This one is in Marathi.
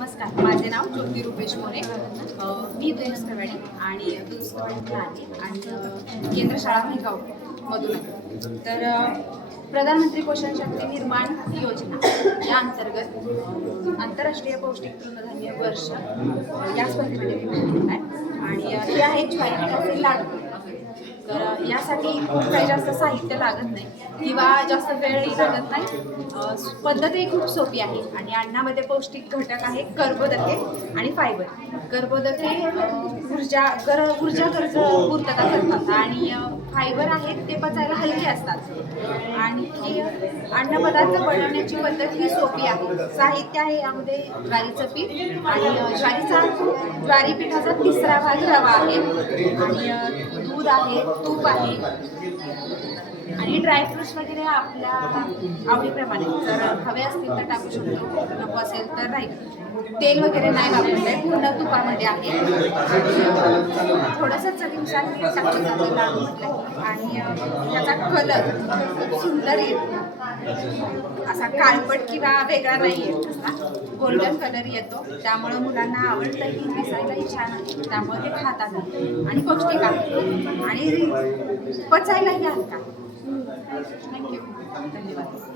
नमस्कार, माझे नाव ज्योती रुपेश मोरे. मी दुदुस्करवाडी आणि दुदुस्करवाडीला आहे आणि केंद्र शाळा महिगाव मधून आहे. तर प्रधानमंत्री पोषण शक्ती निर्माण योजना या अंतर्गत आंतरराष्ट्रीय पौष्टिक तृणधान्य वर्ष या स्पर्धेमध्ये मी भाग आहे आणि हे आहे ज्वारी पिठाचे लाडू. तर यासाठी खूप काही जास्त साहित्य लागत नाही किंवा जास्त वेळही लागत नाही. पद्धतही खूप सोपी आहे आणि अन्नामध्ये पौष्टिक घटक आहे कर्बोदके आणि फायबर. कर्बोदके ऊर्जा गरज पूर्तता करतात आणि फायबर आहेत ते पचायला हलके असतात आणि अन्नपदार्थ बनवण्याची पद्धत ही सोपी आहे. साहित्य आहे यामध्ये ज्वारीचं पीठ आणि ज्वारी पिठाचा 3रा भाग रवा आहे आणि दूध आहे, तूप आहे आणि ड्रायफ्रुट्स वगैरे आपल्या आवडीप्रमाणे जर हवे असतील तर टाकू शकतो, नको असेल तर नाही. तेल वगैरे नाही वापरलं आहे, पूर्ण तुपामध्ये आहे आणि थोडंसं चवीनुसार मीठ टाकलं जातं लाडू म्हटलं आणि त्याचा कलर खूप सुंदर येतो. असा काळपट किंवा वेगळा नाही येत, असा गोल्डन कलर येतो. त्यामुळे मुलांना आवडतंही, दिसायलाही छान आहे, त्यामुळे ते खातात आणि पौष्टिक आहे आणि पचायलाही हलका. थँक्यू. धन्यवाद.